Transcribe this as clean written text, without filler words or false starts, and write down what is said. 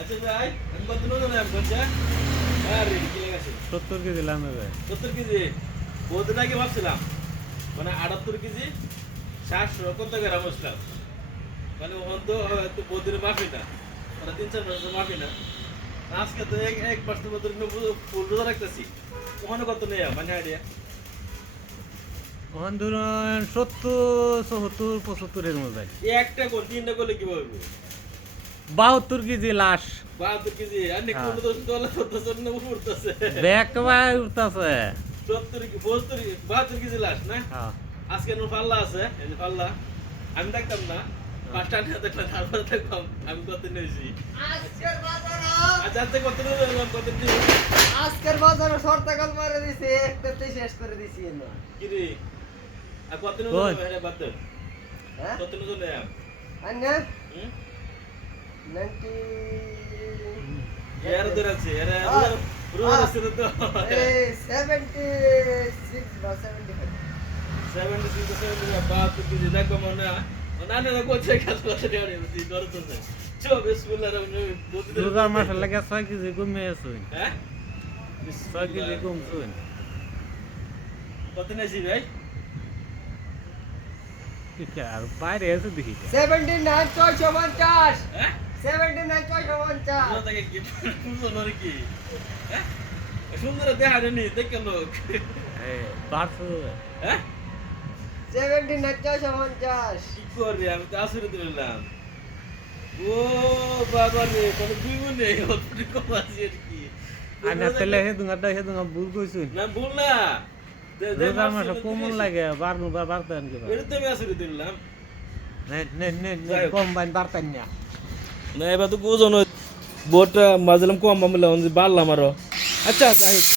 আচ্ছা ভাই আমি কত নজন আম করছে আরে কি লাগাছে 70 কেজি লামে ভাই 70 কেজি বহুদিন আগে ভাবছিলাম মানে 78 কেজি 700 কত গ্রাম আসলাম মানে ওখান তো বহুদিনের মাফি না মানে 3-4 মাসের মাফি না আজকে তো এক মাস তো মতো ফুল রোজা রাখতেছি ওখানে কত নেই মানে আইডিয়া ওখান ধরুন 70 74 75 এর মধ্যে একটা কোন তিনটা করলে কি বলবো 72 কেজি লাশ 72 কেজি আর নে হ্যাঁ। কোন দোষ তোলা করতেছে না উঠতেছে ব্যাগ তো ভাই উঠতেছে 70 কি 72 কেজি লাশ না হ্যাঁ আজকে নো পাল্লা আছে এই যে পাল্লা আমি দেখতাম না পাঁচটা নিয়ে দেখলাম তারপরে দেখলাম আমি কত নিয়েছি আজকের বাজারে আচ্ছা আজকে কত নিলাম কত নিয়েছি আজকের বাজারে সরতাকাল মারে দিছে একটাতে শেষ করে দিছি না কি রে আর কত কোন? নিলাম এটা বাদ দে হ্যাঁ কত নিলাম আন্না হুম 90 এর ধরে আছে এর রোজ আছে তো এই 76 বা 75 76 72 কেজি দেখো মনে না না কোচে কাজ করতে দেওয়া দি করতে না চো বিসমিল্লাহ রোজার মাসের লাগে 6 কেজি কমে আসুন হ্যাঁ 6 কেজি কমছুন কত নিয়েছি ভাই কি আর বাইরে এসে দেখি 79 650 হ্যাঁ 79 650 কোথা থেকে কি সুন্দর কি হ্যাঁ সুন্দর দেখা জানি দেখে লোক এই পারছো হ্যাঁ 79 650 কি করে আমি তো আসলে দিলাম ও বাবা রে তাহলে দুই মনে অতটি কম আছে আর কি আনা তেলে হে দুঙ্গা ভুল কইছুন না ভুল না রোজার মাসে কমন লাগে বারনু বারতেন কি এটা তো আমি আসলে দিলাম নে কম বাইন বারতেন না না এবার তো ওজন বোটটা বাজলাম কম বামলাম বাড়লাম আরো আচ্ছা যাই হোক।